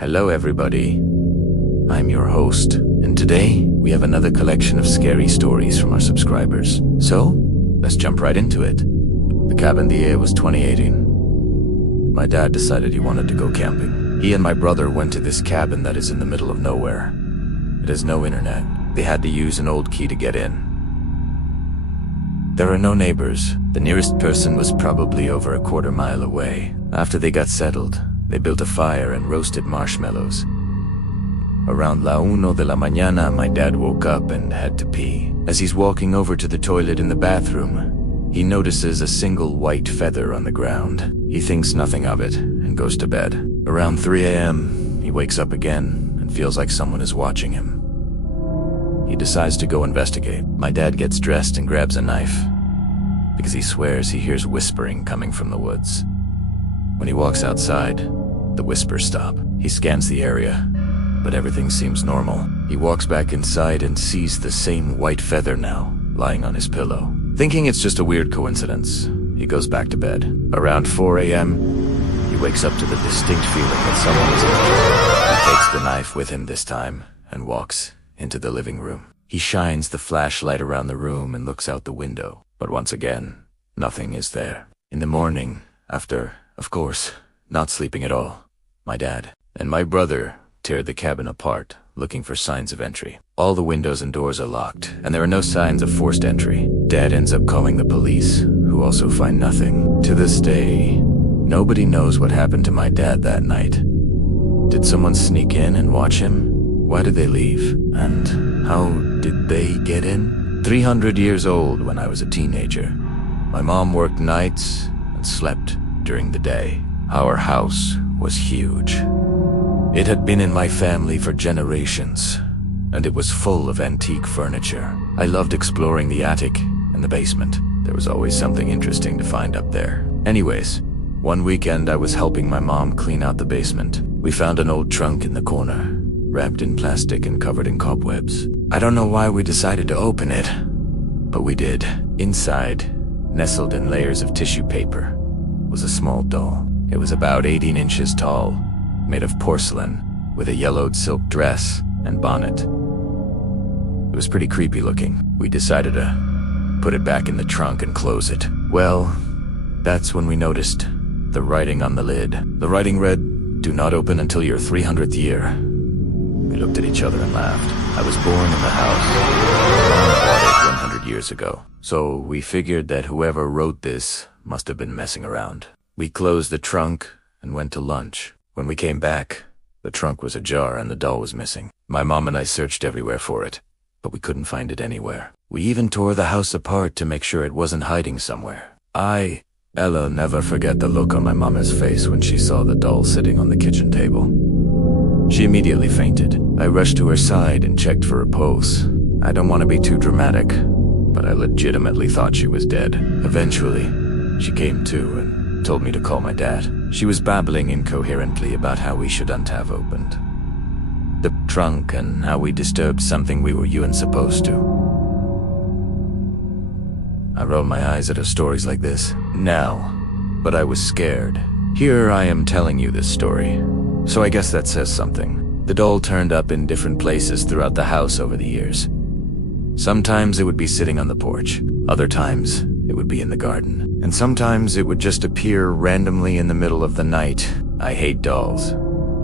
Hello everybody, I'm your host, and today we have another collection of scary stories from our subscribers. So, let's jump right into it. The cabin, the year was 2018. My dad decided he wanted to go camping. He and my brother went to this cabin that is in the middle of nowhere. It has no internet. They had to use an old key to get in. There are no neighbors. The nearest person was probably over a quarter mile away. After they got settled, they built a fire and roasted marshmallows. Around la 1 de la mañana, my dad woke up and had to pee. As he's walking over to the toilet in the bathroom, he notices a single white feather on the ground. He thinks nothing of it and goes to bed. Around 3 a.m., he wakes up again and feels like someone is watching him. He decides to go investigate. My dad gets dressed and grabs a knife because he swears he hears whispering coming from the woods. When he walks outside, the whispers stop. He scans the area, but everything seems normal. He walks back inside and sees the same white feather now, lying on his pillow. Thinking it's just a weird coincidence, he goes back to bed. Around 4 a.m., he wakes up to the distinct feeling that someone is in there. He takes the knife with him this time and walks into the living room. He shines the flashlight around the room and looks out the window. But once again, nothing is there. In the morning, after, of course, not sleeping at all, my dad and my brother tear the cabin apart, looking for signs of entry. All the windows and doors are locked, and there are no signs of forced entry. Dad ends up calling the police, who also find nothing. To this day, nobody knows what happened to my dad that night. Did someone sneak in and watch him? Why did they leave? And how did they get in? 300 years old when I was a teenager. My mom worked nights and slept during the day. Our house was huge. It had been in my family for generations, and it was full of antique furniture. I loved exploring the attic and the basement. There was always something interesting to find up there. Anyways, one weekend I was helping my mom clean out the basement. We found an old trunk in the corner, wrapped in plastic and covered in cobwebs. I don't know why we decided to open it, but we did. Inside, nestled in layers of tissue paper, was a small doll. It was about 18 inches tall, made of porcelain, with a yellowed silk dress and bonnet. It was pretty creepy looking. We decided to put it back in the trunk and close it. Well, that's when we noticed the writing on the lid. The writing read, "Do not open until your 300th year." We looked at each other and laughed. I was born in the house. Mom bought it 100 years ago. So we figured that whoever wrote this must have been messing around. We closed the trunk and went to lunch. When we came back, the trunk was ajar and the doll was missing. My mom and I searched everywhere for it, but we couldn't find it anywhere. We even tore the house apart to make sure it wasn't hiding somewhere. Ella, never forget the look on my mama's face when she saw the doll sitting on the kitchen table. She immediately fainted. I rushed to her side and checked for a pulse. I don't want to be too dramatic, but I legitimately thought she was dead. Eventually, she came to and told me to call my dad. She was babbling incoherently about how we shouldn't have opened the trunk and how we disturbed something we weren't supposed to. I roll my eyes at her stories like this now, but I was scared. Here I am telling you this story, so I guess that says something. The doll turned up in different places throughout the house over the years. Sometimes it would be sitting on the porch, other times it would be in the garden, and sometimes it would just appear randomly in the middle of the night. I hate dolls,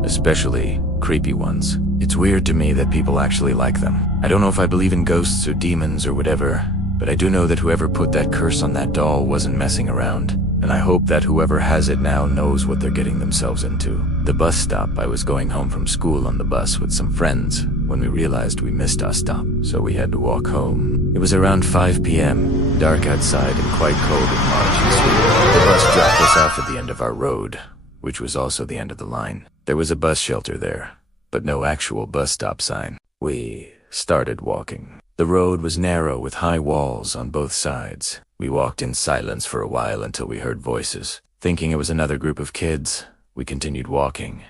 especially creepy ones. It's weird to me that people actually like them. I don't know if I believe in ghosts or demons or whatever, but I do know that whoever put that curse on that doll wasn't messing around. And I hope that whoever has it now knows what they're getting themselves into. The bus stop, I was going home from school on the bus with some friends when we realized we missed our stop, so we had to walk home. It was around 5 p.m., dark outside and quite cold in March in Sweden. The bus dropped us off at the end of our road, which was also the end of the line. There was a bus shelter there, but no actual bus stop sign. We started walking. The road was narrow with high walls on both sides. We walked in silence for a while until we heard voices. Thinking it was another group of kids, we continued walking.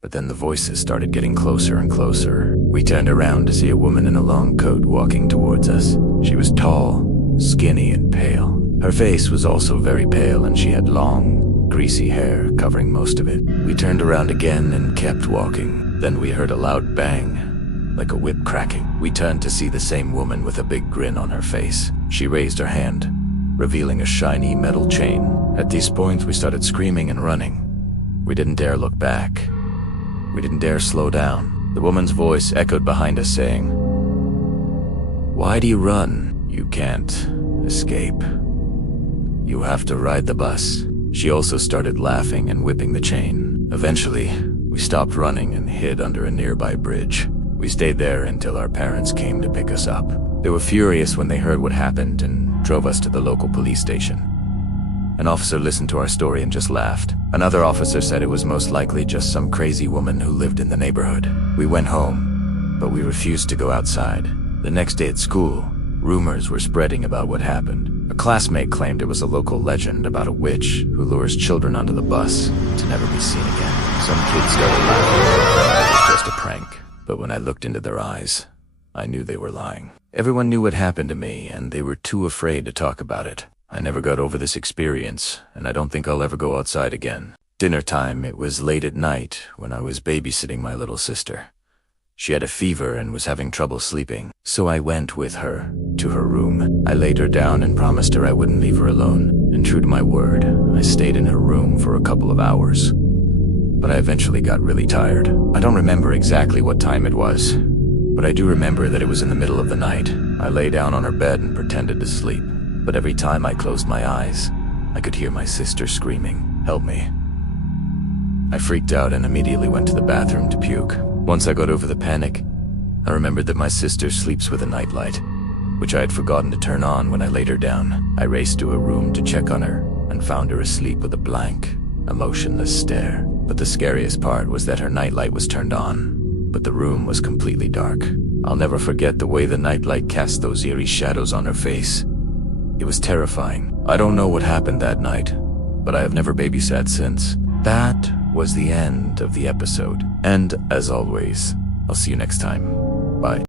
But then the voices started getting closer and closer. We turned around to see a woman in a long coat walking towards us. She was tall, skinny, and pale. Her face was also very pale, and she had long, greasy hair covering most of it. We turned around again and kept walking. Then we heard a loud bang, like a whip cracking. We turned to see the same woman with a big grin on her face. She raised her hand, revealing a shiny metal chain. At this point, we started screaming and running. We didn't dare look back. We didn't dare slow down. The woman's voice echoed behind us saying, "Why do you run? You can't escape. You have to ride the bus." She also started laughing and whipping the chain. Eventually, we stopped running and hid under a nearby bridge. We stayed there until our parents came to pick us up. They were furious when they heard what happened and drove us to the local police station. An officer listened to our story and just laughed. Another officer said it was most likely just some crazy woman who lived in the neighborhood. We went home, but we refused to go outside. The next day at school, rumors were spreading about what happened. A classmate claimed it was a local legend about a witch who lures children onto the bus to never be seen again. Some kids started laughing. It was just a prank. But when I looked into their eyes, I knew they were lying. Everyone knew what happened to me, and they were too afraid to talk about it. I never got over this experience, and I don't think I'll ever go outside again. Dinner time, it was late at night when I was babysitting my little sister. She had a fever and was having trouble sleeping, so I went with her to her room. I laid her down and promised her I wouldn't leave her alone, and true to my word, I stayed in her room for a couple of hours. But I eventually got really tired. I don't remember exactly what time it was, but I do remember that it was in the middle of the night. I lay down on her bed and pretended to sleep, but every time I closed my eyes, I could hear my sister screaming, "Help me." I freaked out and immediately went to the bathroom to puke. Once I got over the panic, I remembered that my sister sleeps with a nightlight, which I had forgotten to turn on when I laid her down. I raced to her room to check on her and found her asleep with a blank, emotionless stare. But the scariest part was that her nightlight was turned on, but the room was completely dark. I'll never forget the way the nightlight cast those eerie shadows on her face. It was terrifying. I don't know what happened that night, but I have never babysat since. That was the end of the episode. And as always, I'll see you next time. Bye.